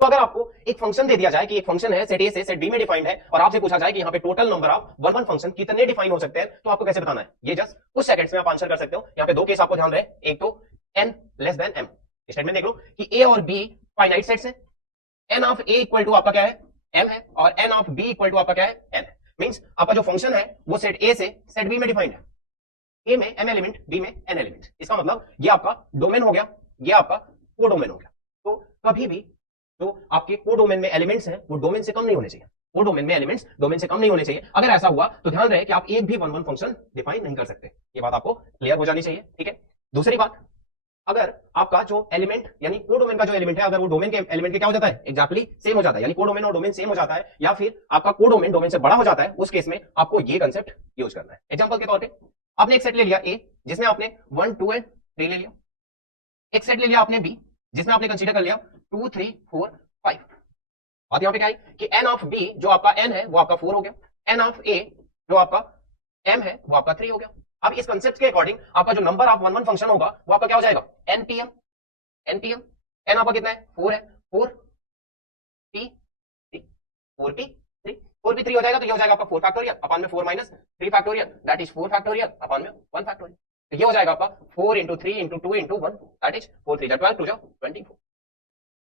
तो अगर आपको एक फंक्शन दे दिया जाए कि एक फंक्शन है सेट ए से सेट बी में डिफाइंड है और आपसे पूछा जाए कि यहाँ पे total number of one one function कितने डिफाइन हो सकते हैं, तो आपको कैसे बताना है? ये जस्ट कुछ सेकंड्स में आप आंसर कर सकते हो। यहाँ पे दो केस आपको ध्यान रहे, एक तो n less than m। Statement देख लो कि a और b फाइनाइट सेट्स हैं, n of a equal to आपका क्या है m है, और n of b equal to आपका क्या है n। मींस आपका जो फंक्शन है वो सेट a से सेट b में डिफाइंड है, a में m एलिमेंट, b में n एलिमेंट। इसका मतलब ये आपका डोमेन हो गया, ये आपका कोडोमेन हो गया। तो कभी भी जो आपके कोडोमेन में एलिमेंट्स हैं वो डोमेन से कम नहीं होने चाहिए, वो डोमेन में एलिमेंट्स डोमेन से कम नहीं होने चाहिए। अगर ऐसा हुआ तो ध्यान रहे कि आप एक भी वन वन फंक्शन डिफाइन नहीं कर सकते। ये बात आपको क्लियर हो जानी चाहिए, ठीक है। दूसरी बात, अगर आपका जो एलिमेंट यानी कोडोमेन का जो एलिमेंट है अगर वो डोमेन के एलिमेंट के क्या हो जाता है, एग्जैक्टली सेम हो जाता है, यानी कोडोमेन और डोमेन सेम हो जाता है, या फिर आपका कोडोमेन डोमेन से बड़ा हो जाता है, उस केस में आपको ये कंसेप्ट यूज करना है। एग्जांपल के तौर पे आपने एक सेट ले लिया ए जिसमें आपने 1 2 एंड 3 ले लिया, एक सेट ले लिया आपने बी जिसमें आपने कंसीडर कर लिया 2 3 4 5। बात यहां पे क्या है कि n ऑफ b जो आपका n है वो आपका 4 हो गया, n ऑफ a जो आपका m है वो आपका 3 हो गया। अब इस कंसेप्ट के अकॉर्डिंग आपका जो number of one one function होगा वो आपका क्या हो जाएगा, npm। npm n आपका कितना है 4 है, 4p 4p 3 4p 3 हो जाएगा, तो ये हो जाएगा आपका 4 फैक्टोरियल अपॉन में 4 minus 3 factorial, that is 4 factorial upon में 1 फैक्टोरियल। तो ये हो जाएगा आपका 4 into 3 into 2 into 1, that is 4 3 12 2 24।